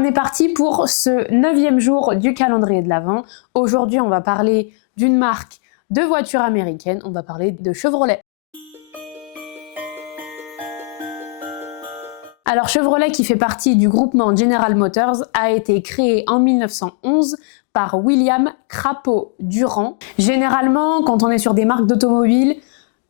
on est parti pour ce 9e jour du calendrier de l'Avent. Aujourd'hui, on va parler d'une marque de voitures américaines, on va parler de Chevrolet. Alors Chevrolet, qui fait partie du groupement General Motors, a été créé en 1911 par William Crapo Durand. Généralement, quand on est sur des marques d'automobiles,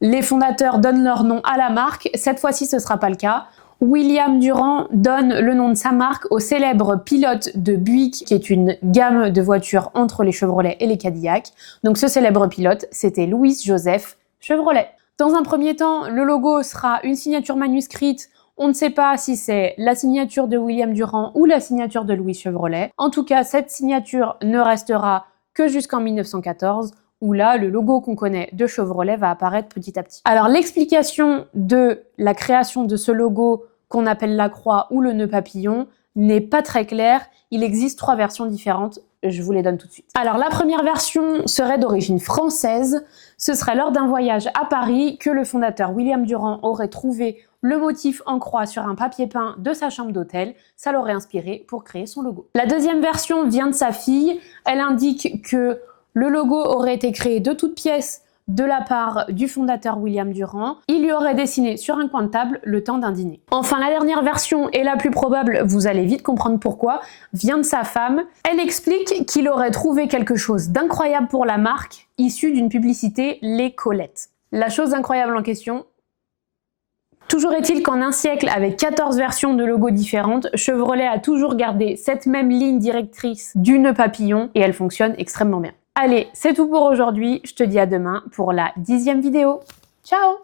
les fondateurs donnent leur nom à la marque. Cette fois-ci, ce ne sera pas le cas. William Durand donne le nom de sa marque au célèbre pilote de Buick, qui est une gamme de voitures entre les Chevrolet et les Cadillac. Donc ce célèbre pilote, c'était Louis Joseph Chevrolet. Dans un premier temps, le logo sera une signature manuscrite. On ne sait pas si c'est la signature de William Durand ou la signature de Louis Chevrolet. En tout cas, cette signature ne restera que jusqu'en 1914, où là, le logo qu'on connaît de Chevrolet va apparaître petit à petit. Alors, l'explication de la création de ce logo qu'on appelle la croix ou le nœud papillon n'est pas très claire. Il existe 3 versions différentes. Je vous les donne tout de suite. Alors, la première version serait d'origine française. Ce serait lors d'un voyage à Paris que le fondateur William Durand aurait trouvé le motif en croix sur un papier peint de sa chambre d'hôtel. Ça l'aurait inspiré pour créer son logo. La deuxième version vient de sa fille. Elle indique que le logo aurait été créé de toutes pièces de la part du fondateur William Durand. Il lui aurait dessiné sur un coin de table le temps d'un dîner. Enfin, la dernière version est la plus probable, vous allez vite comprendre pourquoi, vient de sa femme. Elle explique qu'il aurait trouvé quelque chose d'incroyable pour la marque, issue d'une publicité Les Colettes. La chose incroyable en question: toujours est-il qu'en un siècle, avec 14 versions de logos différentes, Chevrolet a toujours gardé cette même ligne directrice du nœud papillon et elle fonctionne extrêmement bien. Allez, c'est tout pour aujourd'hui. Je te dis à demain pour la 10e vidéo. Ciao!